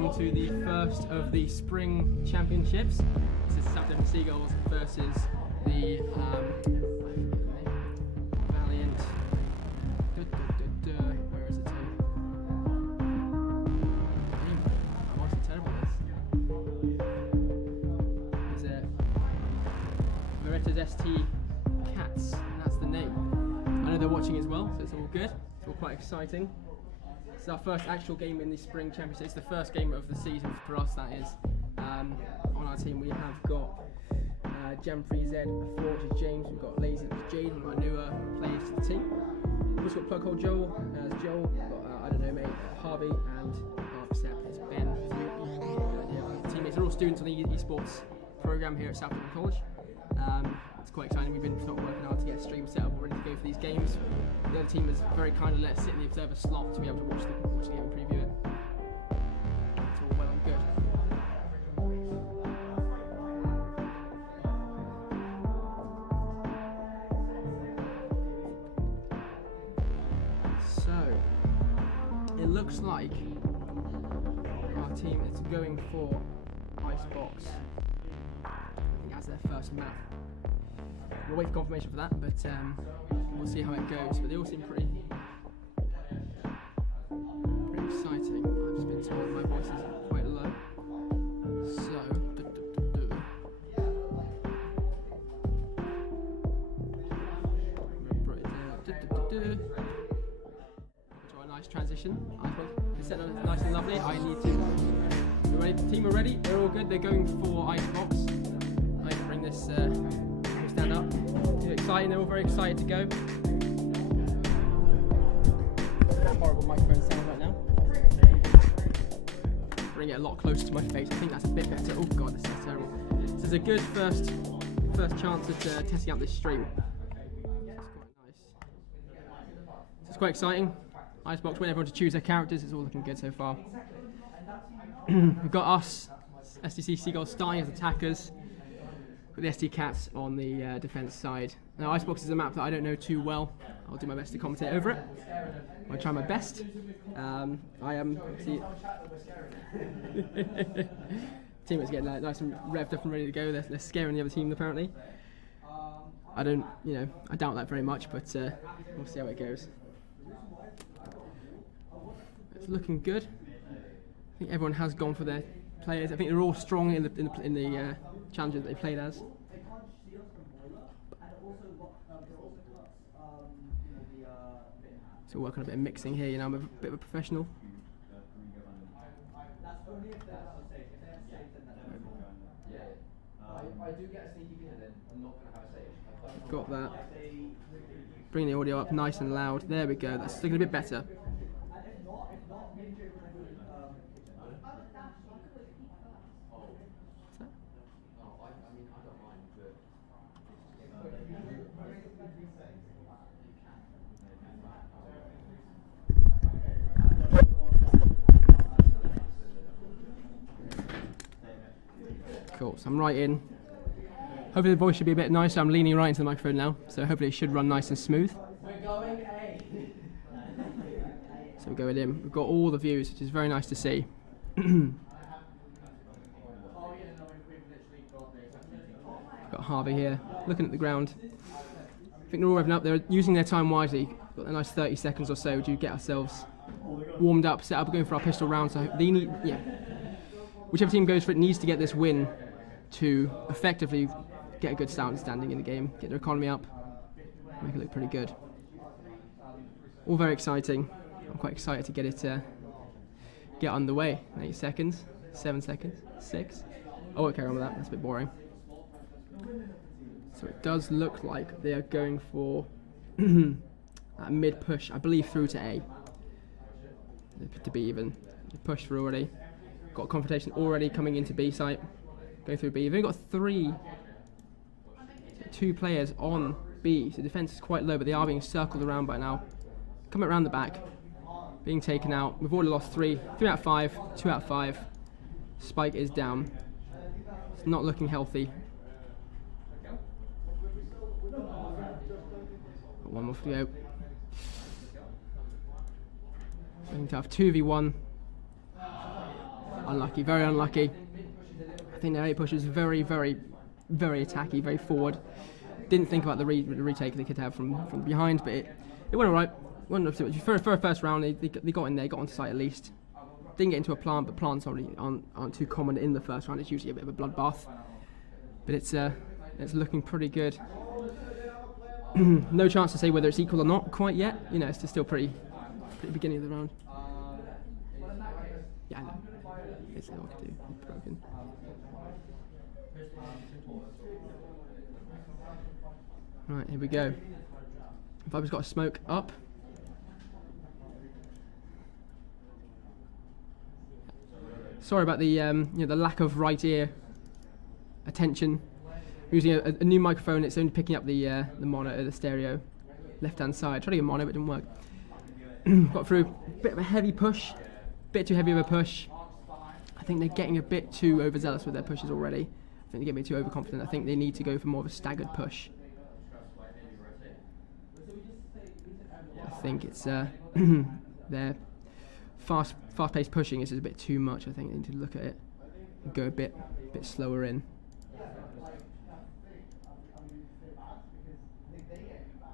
welcome to the first of the spring championships. This is Southampton Seagulls versus the Valiant. Where is it? I'm honestly terrible at this. Is it VeritasSTCats? That's the name. I know they're watching as well, so it's all good. It's all quite exciting. It's our first actual game in the spring championship. It's the first game of the season for us, that is. On our team we have got Jamfrey Z, which is James, we've got Lazy, which is Jade, one of our newer players to the team. We've also got Plughole Joel, we've got, I don't know mate, Harvey, and Seb is Ben. The teammates are all students on the esports program here at Southampton College. It's quite exciting. We've been working hard to get a stream set up, ready to go for these games. The other team has very kindly let us sit in the observer slot to be able to watch the game and preview it. It's all well and good. So it looks like our team is going for Icebox. I think that's their first map. We'll wait for confirmation for that, but we'll see how it goes. But they all seem pretty exciting. I've just been told my voice is quite low. So, a nice transition. It's set up nice and lovely. I need to. You ready? The team are ready. They're all good. They're going for Icebox. I can bring this. Stand up. They're exciting, they're all very excited to go. Horrible microphone sound right now. Bring it a lot closer to my face. I think that's a bit better. Oh god, this is terrible. This is a good first chance at testing out this stream. This is quite nice. This is quite exciting. Icebox, waiting everyone to choose their characters. It's all looking good so far. We've got us, SDC Seagulls starting as attackers. The STCats on the defense side. Now, Icebox is a map that I don't know too well. I'll do my best to commentate over it. I'll try my best. I am. Team is getting nice and revved up and ready to go. They're scaring the other team apparently. I doubt that very much, but we'll see how it goes. It's looking good. I think everyone has gone for their players. I think they're all strong in the challenger that they played as. So working a bit of mixing here, I'm a bit of a professional. Got that. Bring the audio up nice and loud. There we go. That's looking a bit better. Cool, so I'm right in. Hopefully the voice should be a bit nicer. I'm leaning right into the microphone now, so hopefully it should run nice and smooth. So we're going in. We've got all the views, which is very nice to see. Got Harvey here, looking at the ground. I think they're all revving up. They're using their time wisely. Got a nice 30 seconds or so to get ourselves warmed up, set up, going for our pistol round. So they need, whichever team goes for it needs to get this win to effectively get a good standing in the game, get their economy up, make it look pretty good. All very exciting. I'm quite excited to get it get underway. 8 seconds, 7 seconds, 6. I won't carry on with that, that's a bit boring. So it does look like they are going for a mid push, I believe through to A. To be even. They pushed through already. Got a confrontation already coming into B site. Going through B. You've only got 2 players on B, so defense is quite low, but they are being circled around by now. Coming around the back, being taken out. We've already lost 3 out of 5, 2 out of 5. Spike is down. It's not looking healthy. Got 1 more to go. Going to have 2v1. unlucky, very unlucky. I think their A push is very, very, very attacky, very forward. Didn't think about the retake they could have from behind, but it went alright. For a first round, they got in there, got onto site at least. Didn't get into a plant, but plants aren't too common in the first round. It's usually a bit of a bloodbath, but it's looking pretty good. No chance to say whether it's equal or not quite yet. You know, it's still pretty beginning of the round. Yeah, I know. It's hard to do. It's broken. Right, here we go. Viper's got a smoke up. Sorry about the the lack of right ear attention. Using a new microphone, it's only picking up the monitor, the stereo, left hand side. Tried to get mono, but it didn't work. Got through a bit of a heavy push, bit too heavy of a push. I think they're getting a bit too overzealous with their pushes already. I think they're getting too overconfident. I think they need to go for more of a staggered push. I think it's their fast-paced pushing is a bit too much. I think they need to look at it and go a bit slower in.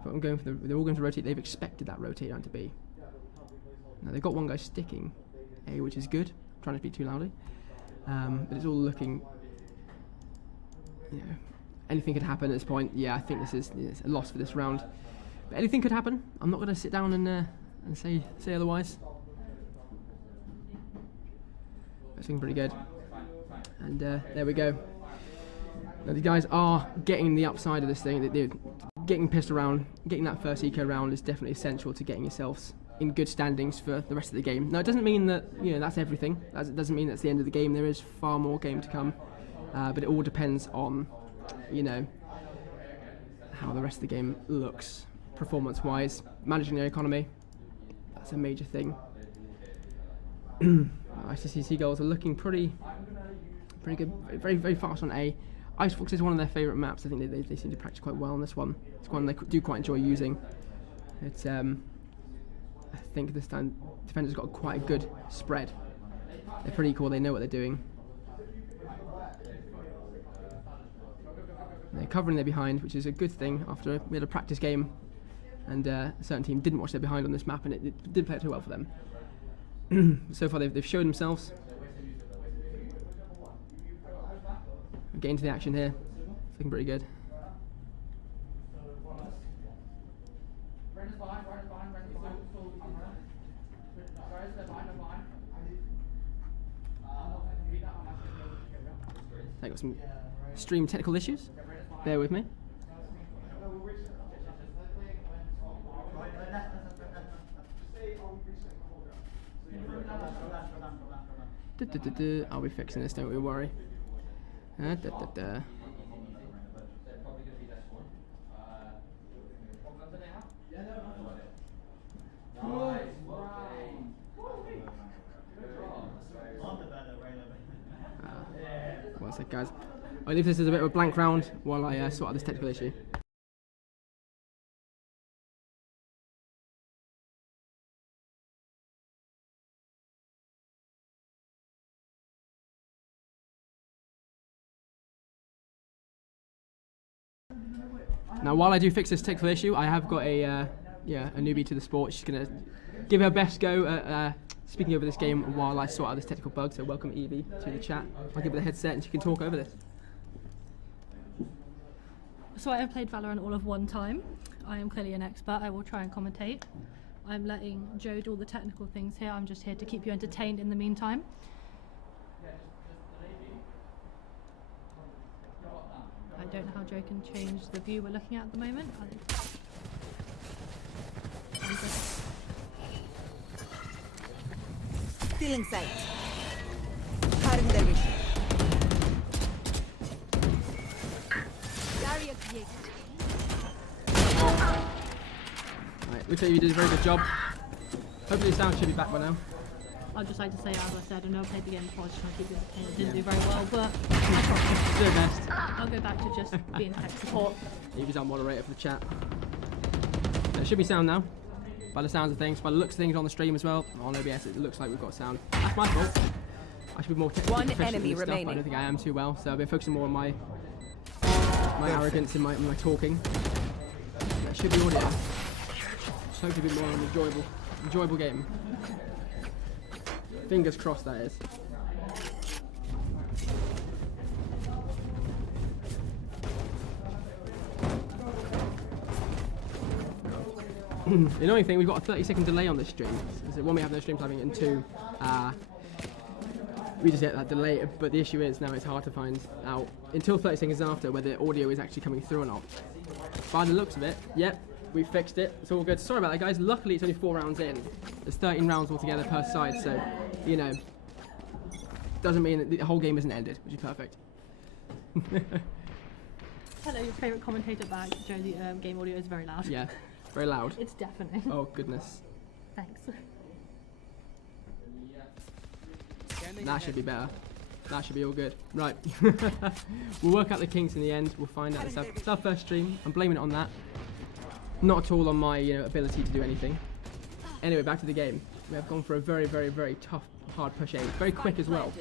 But I'm going for they're all going to rotate. They've expected that rotate down to B. Now they've got one guy sticking A, which is good. I'm trying to speak too loudly, but it's all looking. You know, anything could happen at this point. Yeah, I think this is a loss for this round. But anything could happen. I'm not going to sit down and say otherwise. It's looking pretty good. And there we go. Now the guys are getting the upside of this thing. They're getting pissed around. Getting that first eco round is definitely essential to getting yourselves in good standings for the rest of the game. Now it doesn't mean that that's everything. It doesn't mean that's the end of the game. There is far more game to come. But it all depends on how the rest of the game looks performance-wise. Managing their economy, that's a major thing. SDC Seagulls are looking pretty good, very, very fast on A. Icebox is one of their favourite maps. I think they seem to practice quite well on this one. It's one they do quite enjoy using. It's I think this time defenders got quite a good spread. They're pretty cool. They know what they're doing. They're covering their behind, which is a good thing. After we had a practice game, and a certain team didn't watch their behind on this map, and it didn't play too well for them. So far, they've shown themselves. Get into the action here. It's looking pretty good. I got some stream technical issues. Bear with me. I'll be fixing this, don't we worry. Right, one sec, guys. I'll leave this as a bit of a blank round while I sort out this technical issue. Now, while I do fix this technical issue, I have got a newbie to the sport. She's gonna give her best go at speaking over this game while I sort out this technical bug. So welcome Evie to the chat. I'll give her the headset and she can talk over this. So I have played Valorant all of one time. I am clearly an expert. I will try and commentate. I'm letting Joe do all the technical things here. I'm just here to keep you entertained in the meantime. I don't know how Joe can change the view we're looking at the moment. Stealing sight. Cutting their vision. Barrier created. Right, looks like you did a very good job. Hopefully the sound should be back by now. I'd just like to say, as I said, I know I played the game before, I was just trying to keep you entertained. I didn't do very well, but I promise. Do your best. I'll go back to just being tech support. Evie's our moderator for the chat. There should be sound now, by the sounds of things, by the looks of things on the stream as well. On OBS, it looks like we've got sound. That's my fault. I should be more technically One proficient enemy in this stuff, but I remaining. don't think I am too well. So I've been focusing more on my arrogance and my talking. That should be audio. Just hope to be more an enjoyable game. Fingers crossed, that is. The annoying thing, we've got a 30-second delay on this stream. So one, we have no stream timing, and two, we just get that delay. But the issue is now it's hard to find out until 30 seconds after whether the audio is actually coming through or not. By the looks of it, yep, we fixed it. It's all good. Sorry about that, guys. Luckily, it's only 4 rounds in. There's 13 rounds altogether per side, so you know, doesn't mean that the whole game isn't ended, which is perfect. Hello, your favourite commentator back. Joe, the game audio is very loud. Yeah, very loud. It's deafening. Oh goodness. Thanks. That should be better. That should be all good. Right. We'll work out the kinks in the end. We'll find out. It's our first stream. I'm blaming it on that. Not at all on my ability to do anything. Anyway, back to the game. We have gone for a very, very, very tough, hard push aim. Very quick as well.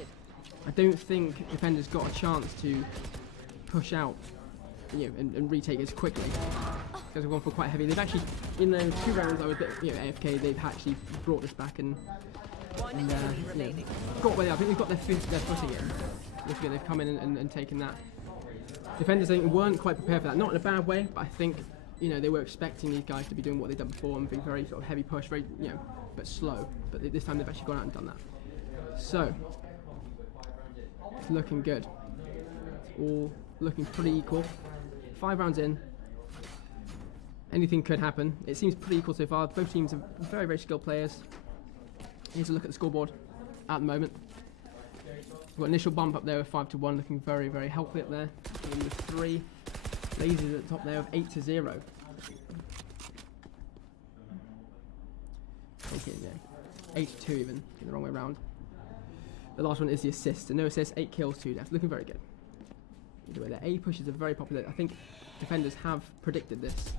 I don't think defenders got a chance to push out, and retake as quickly. Because we've gone for quite heavy. They've actually, in the 2 rounds I was a bit, AFK. They've actually brought us back and got where they are. I think they've got their footing in. They've come in and taken that. Defenders, I think, weren't quite prepared for that. Not in a bad way, but I think they were expecting these guys to be doing what they've done before and being very sort of heavy push, very but slow. But this time they've actually gone out and done that. So it's looking good. It's all looking pretty equal. 5 rounds in. Anything could happen. It seems pretty equal so far. Both teams are very, very skilled players. Here's a look at the scoreboard at the moment. We've got initial bump up there of 5-1, looking very, very healthy up there. And with 3. Lasers at the top there of 8-0. Okay, yeah. 8-2 even, getting the wrong way around. The last one is the assist. So no assists, 8 kills, 2 deaths. Looking very good. Either way, the A pushes are very popular. I think defenders have predicted this.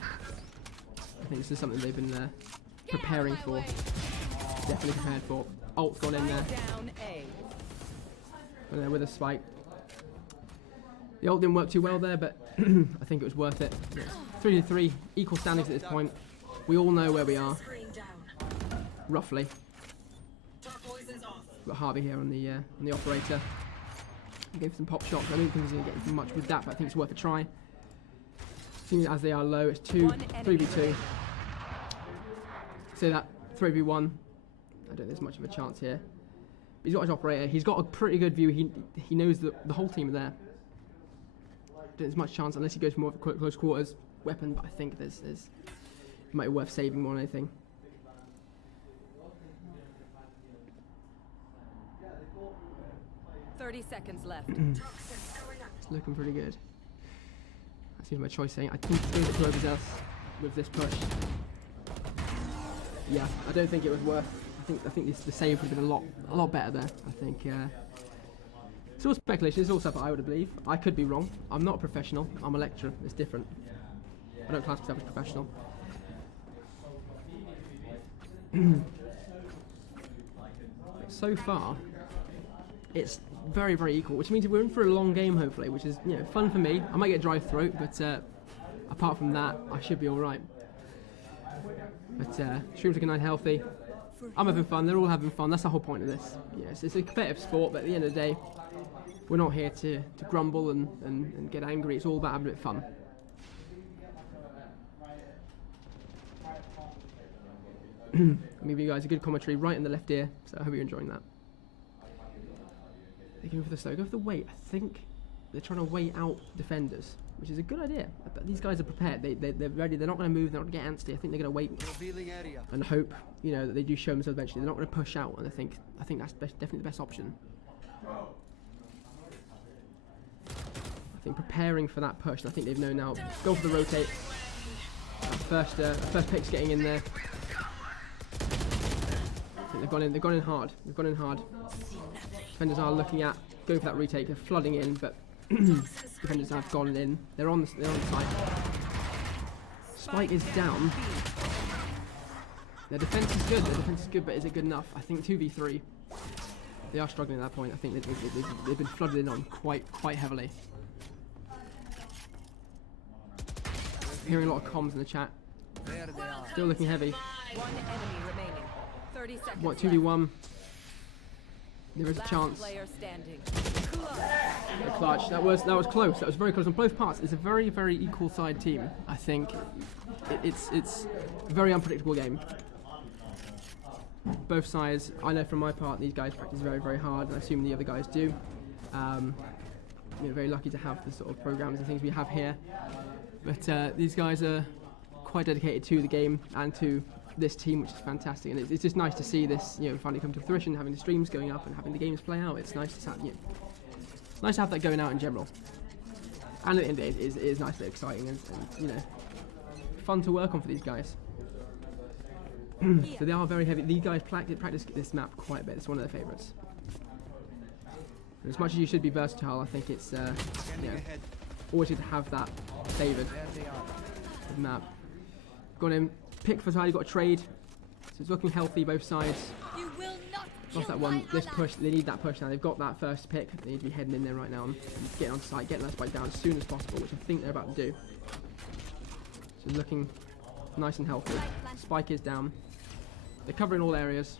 I think this is something they've been preparing for. Definitely prepared for. Ult's gone in there. And there with a spike. The ult didn't work too well there, but I think it was worth it. 3-3, equal standings at this point. We all know where we are, roughly. We've got Harvey here on the operator. Gave some pop shots. I don't think he's going to get much with that, but I think it's worth a try. Seeing as they are low, it's 3v2. Say that 3v1. I don't think there's much of a chance here. He's got his operator. He's got a pretty good view. He knows that the whole team are there. Don't think there's much chance unless he goes for more of a close quarters weapon. But I think it might be worth saving more than anything. "30 seconds left." It's looking pretty good. That seems my choice saying I think he's going to go overzealous with this push. Yeah, I don't think it was worth. I think the save would have been a lot better there. I think it's all speculation. It's all stuff that I would believe. I could be wrong. I'm not a professional. I'm a lecturer. It's different. I don't class myself as professional. So far, it's very, very equal, which means we're in for a long game, hopefully, which is fun for me. I might get dry throat, but apart from that, I should be all right. But stream's looking nice, healthy. I'm having fun. They're all having fun. That's the whole point of this. It's a competitive sport, but at the end of the day, we're not here to grumble and get angry. It's all about having a bit of fun. I'm giving you guys a good commentary right in the left ear, so I hope you're enjoying that. They're going for the slow. Go for the wait. I think they're trying to wait out defenders, which is a good idea. But these guys are prepared. They're ready. They're not going to move. They're not going to get antsy. I think they're going to wait and hope, that they do show themselves eventually. They're not going to push out, and I think that's definitely the best option. I think preparing for that push, and I think they've known now. Go for the rotate. First pick's getting in there. I think they've gone in hard. They've gone in hard. Defenders are looking at going for that retake. They're flooding in, but defenders have gone in. They're on the side. Spike is down. Their defense is good. But is it good enough? I think 2v3. They are struggling at that point. I think they've been flooded in on quite heavily. Hearing a lot of comms in the chat. There they are. Still looking heavy. One enemy remaining. 30 seconds. What, 2v1? There is a Last chance. player standing. The clutch. That was close. That was very close on both parts. It's a very equal side team. I think it's a very unpredictable game. Both sides. I know from my part these guys practice very hard, and I assume the other guys do. Very lucky to have the sort of programs and things we have here. But these guys are quite dedicated to the game and to this team, which is fantastic. And it's just nice to see this, finally come to fruition, having the streams going up and having the games play out. It's nice to have, nice to have that going out in general. And at the end of the day, it is nice and exciting and fun to work on for these guys. So they are very heavy. These guys practice this map quite a bit. It's one of their favourites. As much as you should be versatile, I think it's always good to have that favoured map. Got him. Pick for side. You've got a trade. So it's looking healthy both sides. You will not Lost that one. This push. They need that push now. They've got that first pick. They need to be heading in there right now and getting on site, getting that spike down as soon as possible, which I think they're about to do. So looking nice and healthy. Spike is down. They're covering all areas.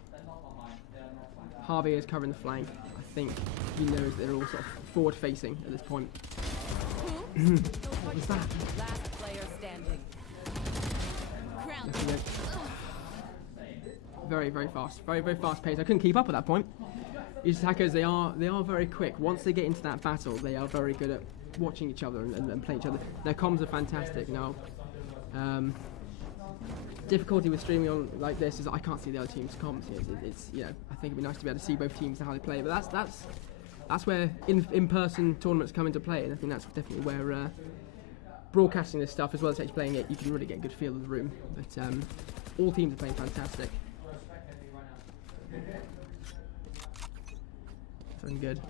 Harvey is covering the flank. I think he knows they're all sort of forward facing at this point. What was that? Last player standing. Very fast. Very fast pace. I couldn't keep up at that point. These attackers, they are very quick. Once they get into that battle, they are very good at watching each other and playing each other. Their comms are fantastic now. Difficulty with streaming on like this is I can't see the other team's comms. It's I think it'd be nice to be able to see both teams and how they play. But that's where in-person tournaments come into play, and I think that's definitely where broadcasting this stuff as well as actually playing it, you can really get a good feel of the room. But all teams are playing fantastic. Looking good.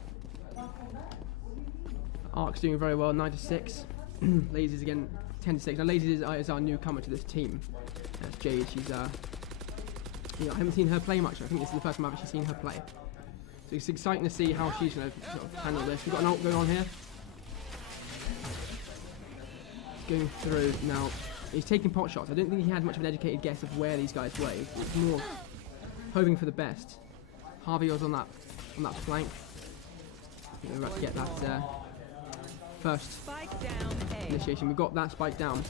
Ark's doing very well, 9-6. Lazy's again 10-6. Now Lazy is our newcomer to this team. That's Jade. She's I haven't seen her play much. I think this is the first time I've actually seen her play. So it's exciting to see how she's going to sort of handle this. We've got an ult going on here. Going through now. He's taking pot shots. I don't think he had much of an educated guess of where these guys were. It's more hoping for the best. Harvey was on that flank. We're about to get that first initiation. We've got that spike down.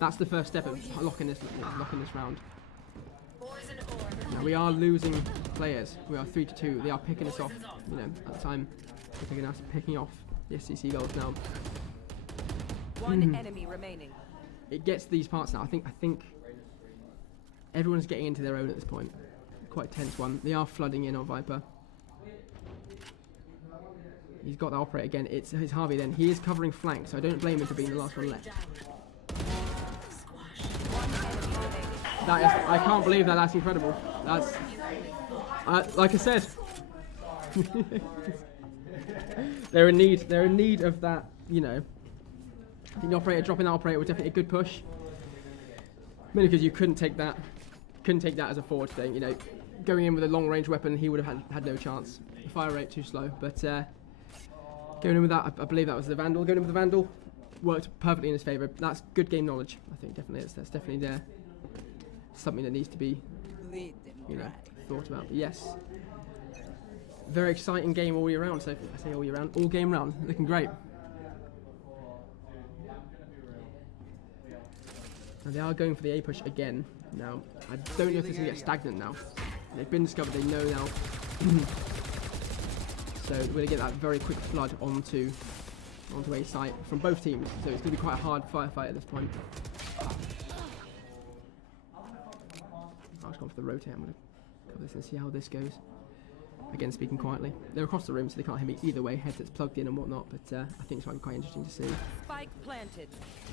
That's the first step of locking this round. Now we are losing players. We are 3-2. They are picking us off. At the time, they're picking off the SDC Seagulls now. One enemy remaining. It gets to these parts now. I think everyone's getting into their own at this point. Quite a tense one. They are flooding in on Viper. He's got that operator again. It's Harvey then. He is covering flank, so I don't blame him for being the last one left. I can't believe that. That's incredible. That's like I said. They're in need of that. I think the operator dropping that operator was definitely a good push. Mainly because you couldn't take that as a forward thing. Going in with a long range weapon, he would have had no chance. The fire rate too slow, but going in with that, I believe that was the Vandal. Going in with the Vandal worked perfectly in his favour. That's good game knowledge. I think definitely that's definitely there. Something that needs to be, thought about. But yes, very exciting game all year round. So I say all year round, all game round, looking great. Now they are going for the A push again. Now I don't know if this is going to get stagnant now. They've been discovered. They know now. So we're going to get that very quick flood onto A site from both teams. So it's going to be quite a hard firefight at this point. I've just gone for the rotate. I'm going to cover this and see how this goes. Again, speaking quietly. They're across the room, so they can't hear me either way. Headsets plugged in and whatnot, but I think it's might be quite interesting to see Spike planted.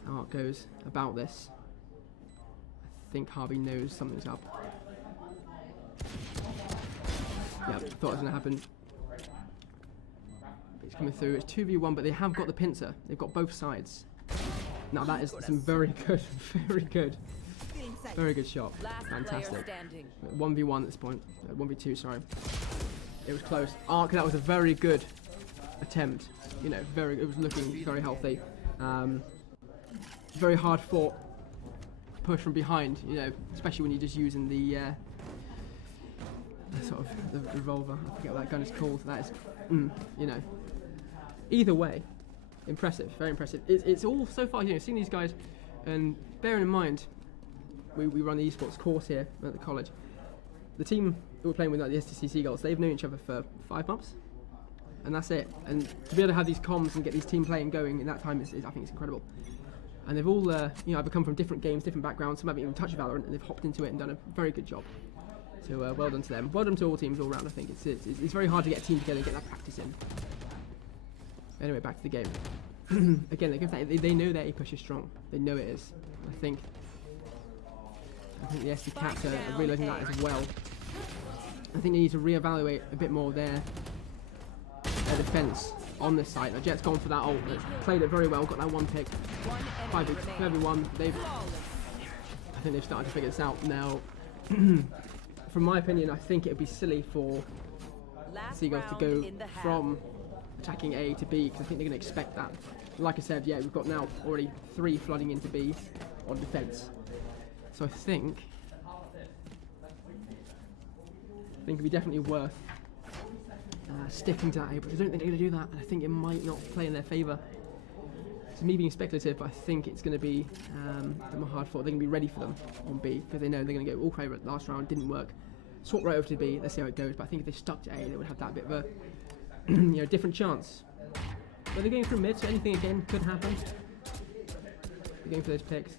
how it goes about this. I think Harvey knows something's up. Yeah, thought it was going to happen. It's coming through. It's 2v1, but they have got the pincer. They've got both sides. Now that is some very good shot. Fantastic. 1v1 at this point. 1v2, sorry. It was close. Arc, that was a very good attempt. You know, it was looking very healthy. Very hard fought push from behind, you know, especially when you're just using the sort of the revolver. I forget what that gun is called. That is, you know. Either way, impressive, very impressive. It's all so far, you know, seeing these guys, and bearing in mind, we run the esports course here at the college. The team that we're playing with, like the SDC Seagulls, they've known each other for 5 months, and that's it. And to be able to have these comms and get these team playing going in that time is I think it's incredible. And they've all, you know, either come from different games, different backgrounds. Some haven't even touched Valorant, and they've hopped into it and done a very good job. So well done to them. Well done to all teams all round. I think it's very hard to get a team together and get that practice in. Anyway, back to the game. Again, they know their A push is strong. They know it is. I think the SDCats are realising that as well. I think they need to reevaluate a bit more their defence on this side. Now, Jet's gone for that ult. Played it very well. Got that one pick. 5 for everyone. I think they've started to figure this out now. From my opinion, I think it would be silly for Seagulls to go from attacking A to B, because I think they're going to expect that. Like I said, yeah, we've got now already 3 flooding into B on defence. So I think it'd be definitely worth sticking to that A, but I don't think they're going to do that, and I think it might not play in their favour. It's me being speculative, but I think it's going to be a more hard fought. They're going to be ready for them on B, because they know they're going to go all favourite last round, didn't work. Swap right over to B, let's see how it goes, but I think if they stuck to A, they would have that bit of a you know, different chance. But they're going through mid, so anything again could happen. They're going for those picks.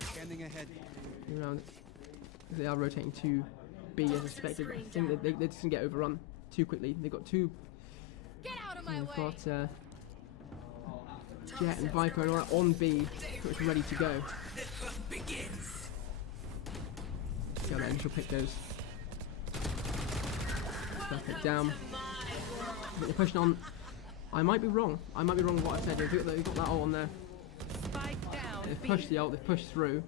Scanning ahead. Around, they are rotating to B as expected. I think that they're just going to get overrun too quickly. They've got 2. Get out of my They've way. got Jet and Viper and all that on B, pretty much ready to go. See how that initial pick goes. First pick down. I think they're pushing on. I might be wrong. I might be wrong with what I said. They've got that ult on there. Spike down. They've pushed the ult. They've pushed through.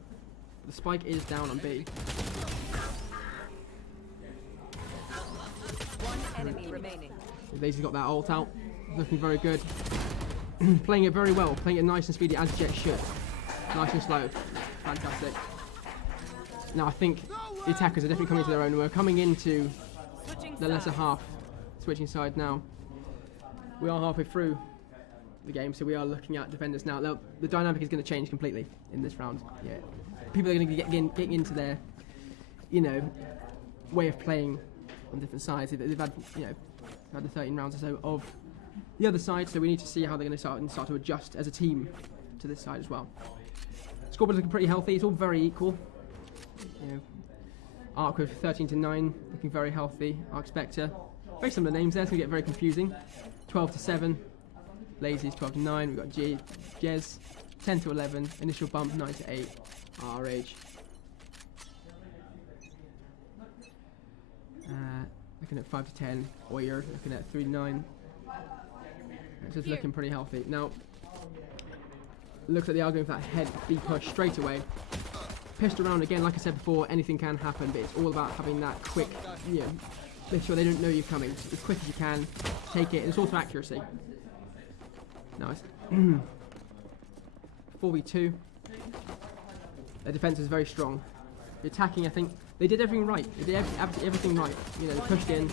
The spike is down on B. One enemy remaining. Lazy's got that ult out. Looking very good. Playing it very well. Playing it nice and speedy as Jet should. Nice and slow. Fantastic. Now I think the attackers are definitely coming to their own. We're coming into the lesser half. Switching side now. We are halfway through the game, so we are looking at defenders now. Now the dynamic is going to change completely in this round. Yeah, people are going to get into their, you know, way of playing on different sides. They've had, you know, had the 13 rounds or so of the other side, so we need to see how they're going to start to adjust as a team to this side as well. Scoreboard's looking pretty healthy. It's all very equal. You know, Arc with 13 to 9, looking very healthy. Arc Spectre, very similar names there. It's going to get very confusing. 12 to 7. Lazy's 12 to 9. We've got Jez 10 to 11. Initial bump 9 to 8. RH. Looking at 5 to 10. Oyer looking at 3 to 9. It's just looking pretty healthy. Now, looks like they are going for that head B push straight away. Pissed around again, like I said before, anything can happen, but it's all about having that quick, you know, make sure they don't know you're coming. As quick as you can, take it, and it's also accuracy. Nice. 4v2. Their defense is very strong. The attacking, I think, they did everything right. They did everything right. You know, they pushed in,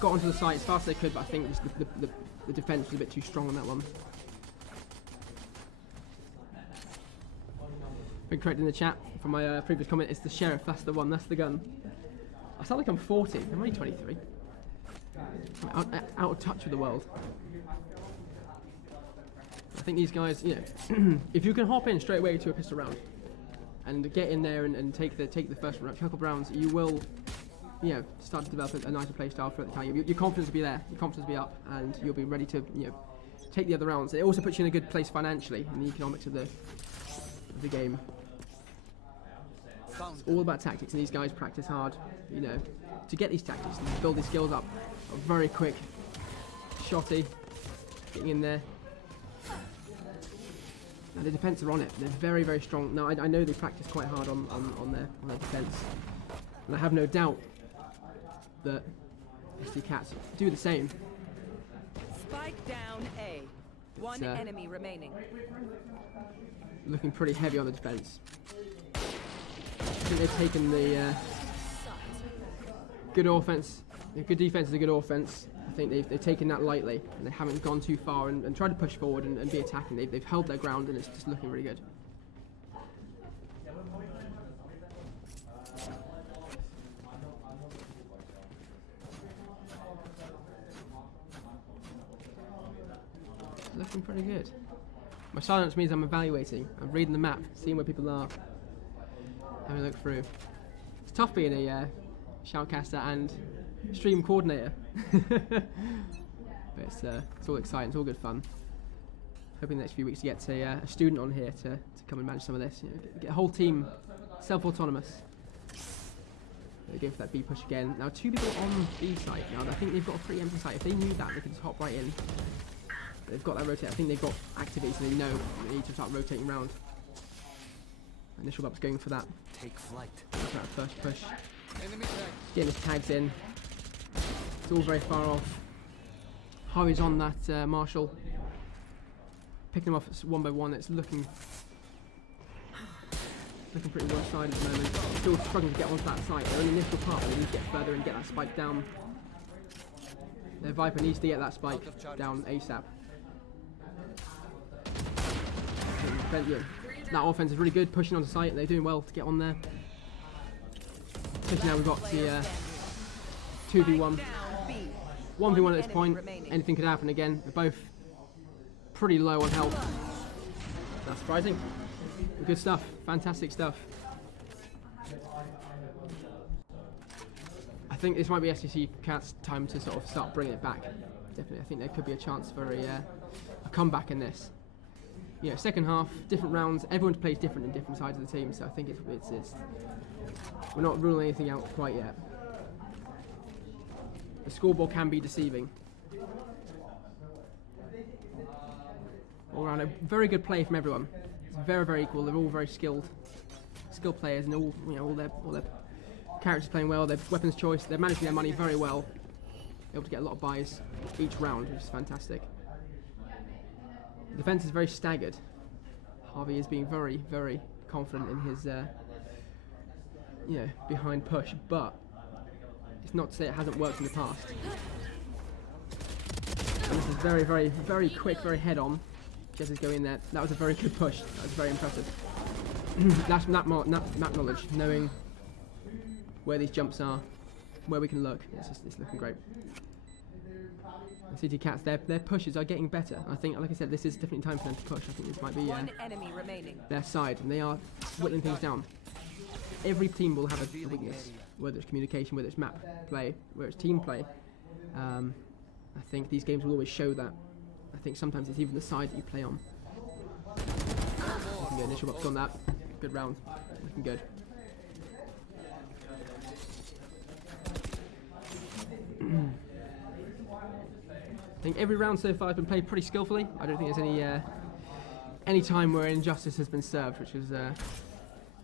got onto the site as fast as they could, but I think just the defense was a bit too strong on that one. Been corrected in the chat from my previous comment. It's the Sheriff. That's the one. That's the gun. I sound like I'm 40. I'm only 23. I'm out of touch with the world. I think these guys, you know, if you can hop in straight away to a pistol round and get in there and take the first couple of rounds, you will, you know, start to develop a nicer play style throughout the time. Your confidence will be there. Your confidence will be up, and you'll be ready to, you know, take the other rounds. It also puts you in a good place financially in the economics of the game. It's all about tactics, and these guys practice hard, you know, to get these tactics and build these skills up. Very quick, shotty, getting in there. And the defense are on it. They're very, very strong. Now I know they practice quite hard on their defense, and I have no doubt that SDCats do the same. Spike down A. One enemy remaining. Looking pretty heavy on the defense. I think they've taken the good offense. Good defense is a good offense. I think they've taken that lightly, and they haven't gone too far and tried to push forward and be attacking. They've held their ground, and it's just looking really good. Looking pretty good. My silence means I'm evaluating. I'm reading the map, seeing where people are, having a look through. It's tough being a shoutcaster and stream coordinator. But it's all exciting, it's all good fun. Hoping the next few weeks to get a student on here to come and manage some of this. You know, get a whole team self-autonomous. They're going for that B push again. Now 2 people on B site. Now I think they've got a pretty empty site. If they knew that, they could just hop right in. They've got that rotate. I think they've got activate, so they know they need to start rotating around. Initial bub's going for that. Take flight. That's that first push. Enemy tag. Getting his tags in. It's all very far off. Harry's on that Marshall. Picking him off one by one. It's looking pretty one-sided at the moment. Still struggling to get onto that site. They're in the initial part, but they need to get further and get that spike down. Their Viper needs to get that spike down ASAP. That offense is really good, pushing onto site. They're doing well to get on there. Especially now we've got the 2v1. 1v1 at this point. Anything could happen again. They're both pretty low on health. That's surprising. Good stuff. Fantastic stuff. I think this might be SDCCats' time to sort of start bringing it back. Definitely, I think there could be a chance for a comeback in this. You know, second half, different rounds. Everyone plays different in different sides of the team, so I think it's we're not ruling anything out quite yet. The scoreboard can be deceiving. All around, a very good play from everyone. It's very, very equal. They're all very skilled players, and all their characters playing well. Their weapons choice, they're managing their money very well. Able to get a lot of buys each round, which is fantastic. The defense is very staggered. Harvey is being very, very confident in his, behind push, but it's not to say it hasn't worked in the past. And this is very, very, very quick, very head-on. Jez is going there. That was a very good push. That was very impressive. That's map knowledge, knowing where these jumps are, where we can look. It's looking great. The SDCCats, their pushes are getting better. I think, like I said, this is definitely time for them to push. I think this might be One enemy remaining. their side, and they are whittling things down. Every team will have a weakness, whether it's communication, whether it's map play, whether it's team play. I think these games will always show that. I think sometimes it's even the side that you play on. Get initial box on that. Good round. Looking good. I think every round so far has been played pretty skillfully. I don't think there's any time where injustice has been served, which is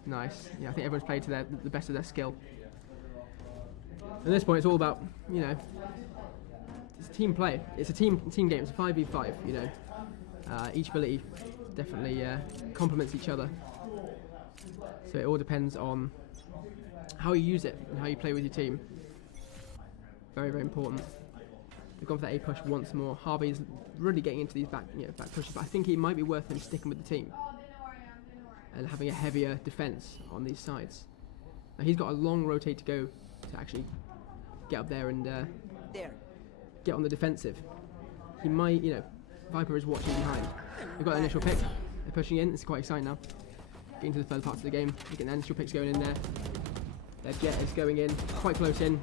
nice. Yeah, I think everyone's played to the best of their skill. At this point, it's all about, it's team play. It's a team game. It's a 5v5. Each ability definitely complements each other. So it all depends on how you use it and how you play with your team. Very, very important. We've gone for that A push once more. Harvey's really getting into these back pushes, but I think it might be worth him sticking with the team and having a heavier defense on these sides. Now he's got a long rotate to go to actually get up there and get on the defensive. He might, Viper is watching behind. We've got an initial pick. They're pushing in. It's quite exciting now. Getting to the further parts of the game. We're getting the initial picks going in there. Their jet is going in, quite close in.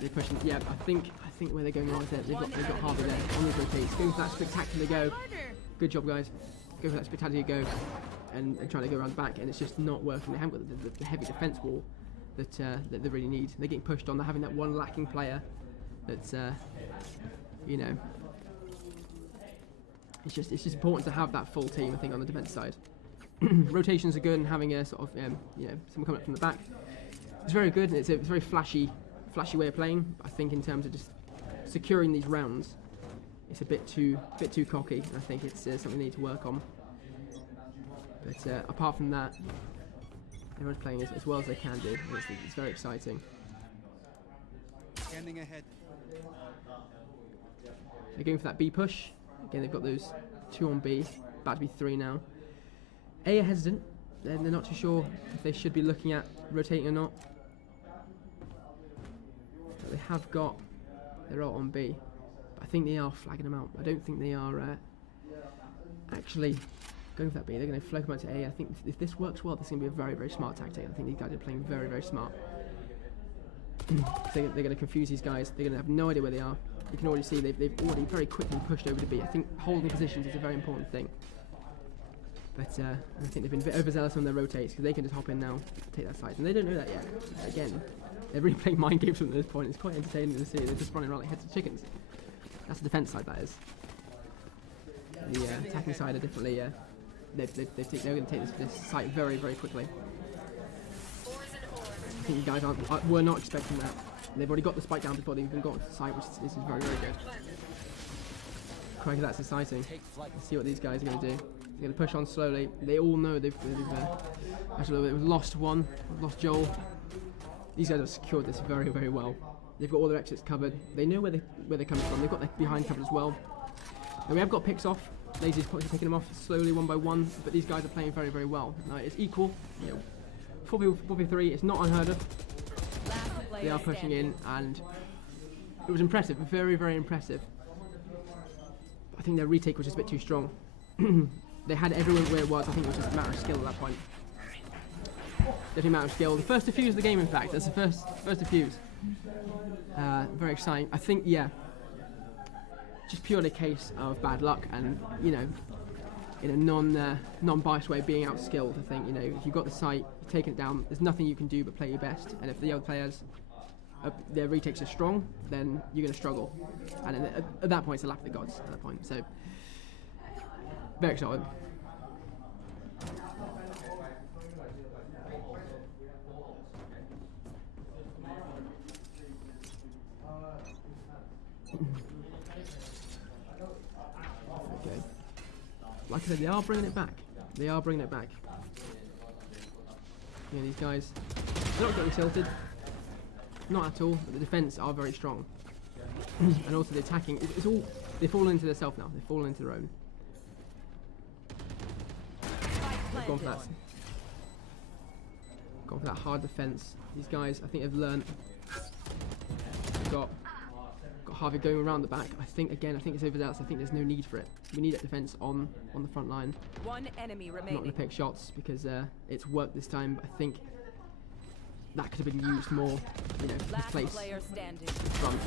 They're pushing. Yeah, I think where they're going on is they've got Harvey there on these rotates. Going for that spectacular go. Good job, guys. Go for that spectacular go, and trying to go around the back, and it's just not working. They haven't got the heavy defense wall that they really need. They're getting pushed on. They're having that one lacking player. That's it's just important to have that full team. I think on the defense side, rotations are good, and having a sort of someone coming up from the back It's very good, and it's a very flashy way of playing. I think in terms of just securing these rounds, it's a bit too cocky, and I think it's something they need to work on. But apart from that, everyone's playing as well as they can do. It's very exciting. Scanning ahead. They're going for that B push. Again, they've got those 2 on B, about to be 3 now. A are hesitant. They're not too sure if they should be looking at rotating or not. But they have got their ult on B. But I think they are flagging them out. I don't think they are actually going for that B. They're going to flag them out to A. I think if this works well, this is going to be a very, very smart tactic. I think these guys are playing very, very smart. They're going to confuse these guys. They're going to have no idea where they are. You can already see they've already very quickly pushed over to B. I think holding positions is a very important thing. But I think they've been a bit overzealous on their rotates because they can just hop in now and take that side. And they don't know that yet. Again, they're really playing mind games from this point. It's quite entertaining to see. They're just running around like heads of chickens. That's the defence side, that is. The attacking side are definitely... they're going to take this site very, very quickly. I think you guys were not expecting that. They've already got the spike down before they've even got to the site, which is very, very good. Crikey, that's exciting. Let's see what these guys are going to do. They're going to push on slowly. They all know they've actually lost one, lost Joel. These guys have secured this very, very well. They've got all their exits covered. They know where they're coming from. They've got their behind covered as well. And we have got picks off. Lazy's picking them off slowly, 1 by 1. But these guys are playing very, very well. It's equal. 4v3. It's not unheard of. They are pushing in, and it was impressive. Very, very impressive. I think their retake was just a bit too strong. They had everyone where it was. I think it was just a matter of skill at that point. Definitely a matter of skill. The first defuse of the game, in fact. That's the first defuse. Very exciting. I think, yeah, just purely a case of bad luck and, in a non-biased way, being out-skilled. I think, if you've got the site, you've taken it down, there's nothing you can do but play your best. And if the other players, their retakes are strong, then you're going to struggle. And at that point, it's a lap of the gods at that point. So, very excited. Okay. Like I said, they are bringing it back. They are bringing it back. These guys, they're not getting tilted. Not at all. But the defense are very strong. And also the attacking, it's all, they've fallen into themselves now. They've fallen into their own. They've gone for that hard defense. These guys, I think, have learned. They've got Harvey going around the back. I think it's over there, so I think there's no need for it. We need that defense on the front line. One enemy remaining. Not going to pick shots because it's worked this time, but I think that could have been used more, Last place player standing. front.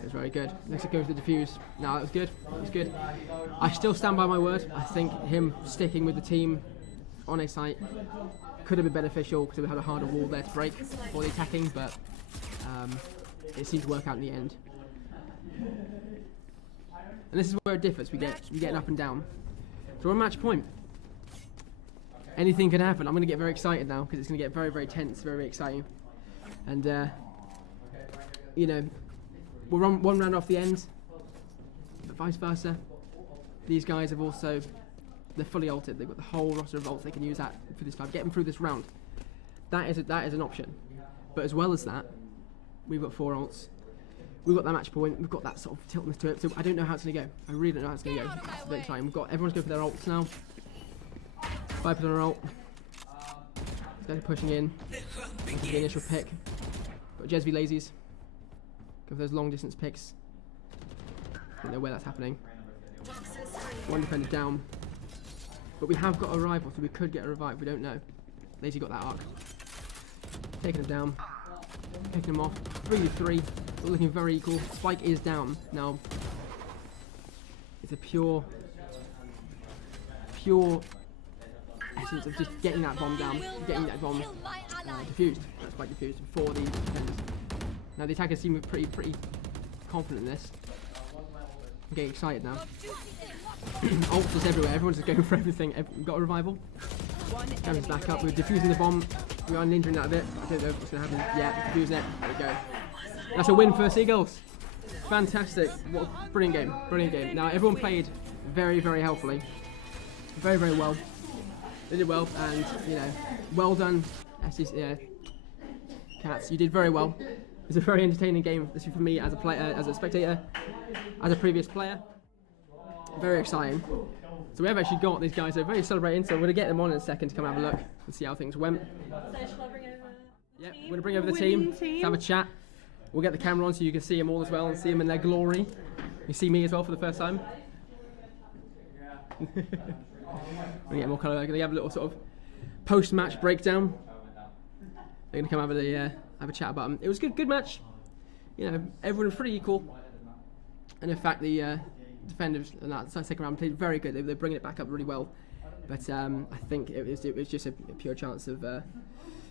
It was very good. Next it goes to the defuse. No, that was good. It was good. I still stand by my word. I think him sticking with the team on a site could have been beneficial because we had a harder wall there to break for the attacking, but it seemed to work out in the end. And this is where it differs. We get an up and down. So we're on match point. Anything can happen. I'm going to get very excited now because it's going to get very, very tense, very, very exciting. And we'll run one round off the end, but vice versa. These guys have also, they're fully ulted. They've got the whole roster of ults they can use that for this time. Get them through this round. That is an option. But as well as that, we've got 4 ults. We've got that match point. We've got that sort of tiltness to it. So I don't know how it's going to go. I really don't know how it's going to go. It's a bit exciting. Everyone's going for their ults now. Viper's on her ult. These guys are pushing in. The initial pick. Got Jesvi Lazies. Go for those long distance picks. Don't know where that's happening. One defender down. But we have got a rival, so we could get a revive. We don't know. Lazy got that arc. Taking him down. Picking him off. 3v3. We're looking very equal. Spike is down. Now, it's a pure essence of just getting that bomb down. Getting that bomb diffused. That spike diffused for the defenders. Now, the attackers seem pretty confident in this. I'm getting excited now. Ults just everywhere. Everyone's just going for everything. We've got a revival. Cameron's back up. We're defusing the bomb. We are ninjaing that a bit. I don't know what's going to happen. Yeah, defusing it. There we go. That's a win for Seagulls. Fantastic. What a brilliant game. Brilliant game. Now, everyone played very, very helpfully. Very, very well. They did well, and, you know, well done, SDC, Cats. You did very well. It was a very entertaining game, this is for me as a player, as a spectator, as a previous player. Very exciting. So we have actually got these guys, they're very celebrating, so we're going to get them on in a second to come have a look and see how things went. So shall I bring over Yep, we're going to bring over the team, to have a chat. We'll get the camera on so you can see them all as well and see them in their glory. You see me as well for the first time. We get more colour. They have a little sort of post-match breakdown. They're going to come have a chat about them. It was a good match. You know, everyone was pretty equal. And in fact, the defenders in that second round played very good. They're bringing it back up really well. But I think it was just a pure chance of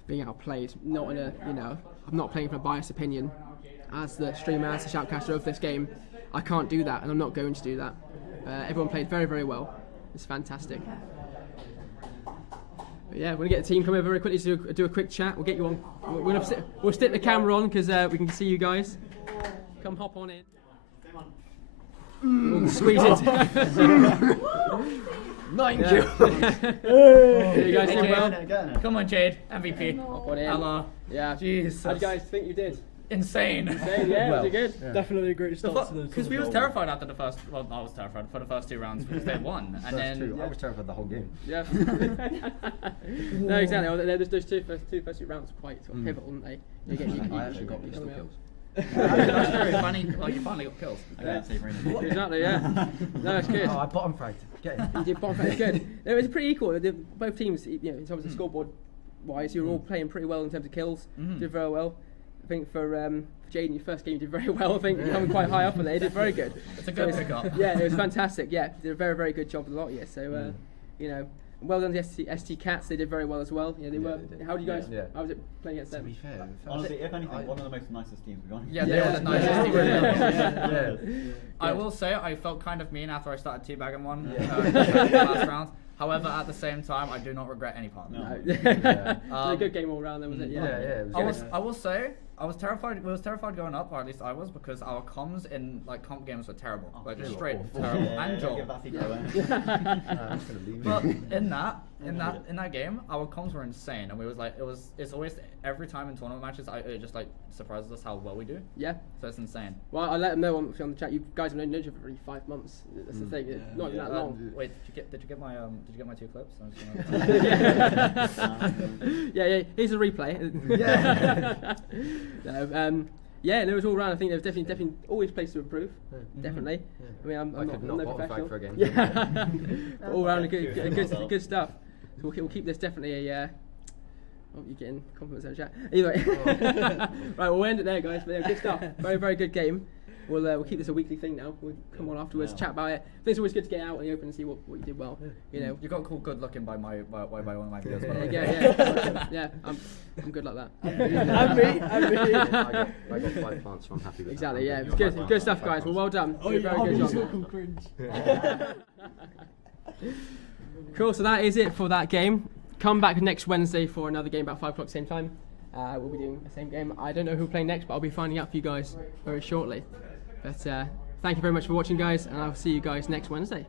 being outplayed. Not in a, you know, I'm not playing from a biased opinion. As the streamer, as the shoutcaster of this game, I can't do that, and I'm not going to do that. Everyone played very, very well. It's fantastic. But yeah, we're gonna get the team come over very quickly to do a quick chat. We'll get you on. We'll stick the camera on because we can see you guys. Come hop on in. We'll squeeze it. Thank you. You guys did well. Come on, Jade. MVP. Hop on in. Hello. Yeah. Jesus. How do you guys think you did? Insane. Yeah, Well, was it good? yeah. Definitely a great start to the Because we was terrified after the first. Well, I was terrified for the first 2 rounds because they won, and then. I was terrified the whole game. Yeah. No, exactly. Well, those two first 2 rounds were quite sort of pivotal, weren't they? I actually got pistol kills. That's very funny. Like you finally got kills. Exactly, yeah. No, it's good. Oh, I bottom fragged. Get it. You did bottom front, it's good. It was pretty equal. Both teams, you know, in terms of scoreboard wise, you were all playing pretty well in terms of kills. Did very well. I think for Jaden, your first game you did very well. I think you're coming quite high up on there. You did very good. It's a good pickup. Yeah, it was fantastic. Yeah, did a very, very good job with a lot. Yeah, so you know, well done to STCats. They did very well as well. Yeah, they were. They did. How do you guys? Yeah. How was it playing against To them? be fair, Honestly, if anything, one of the most nicest teams we've gone. Yeah, they were the nicest team. yeah. I will say I felt kind of mean after I started teabagging one Yeah. last round. However, at the same time, I do not regret any part. No. No. It was a good game all round, then, was it? Yeah, it was I will say I was terrified. We was terrified going up, or at least I was, because our comms in like comp games were terrible, like just they were straight awful. terrible. And Joel. I'm just gonna leave But you. in that game, our comms were insane, and we was like, it's always every time in tournament matches, it just like surprises us how well we do. Yeah. So it's insane. Well, I let them know on the chat. You guys have known each other for really 5 months. That's the thing. It's not even that long. Wait, did you get my 2 clips? I'm just gonna Yeah. Here's a replay. Yeah. No, yeah, and it was all round. I think there's definitely always place to improve. Definitely. I mean, I'm could not not no bottom professional. frag for a game. Yeah. But all round good stuff. So we'll keep this definitely a. Oh, you're getting compliments in the chat. Anyway, right, we'll end it there, guys. But yeah, good stuff. Very, very good game. We'll keep this a weekly thing now. We'll come on afterwards, chat about it. I think it's always good to get out in the open and see what you did well. You know. You got called good looking by one of my videos. By the way. Yeah. I'm good like that. I got 5 plants, so I'm happy with Exactly. that. Yeah, it's good stuff, guys. Well, well done. Oh, Did a very good job. cringe. Cool. So that is it for that game. Come back next Wednesday for another game about 5 o'clock same time. We'll be doing the same game. I don't know who'll play next, but I'll be finding out for you guys very shortly. But thank you very much for watching, guys, and I'll see you guys next Wednesday.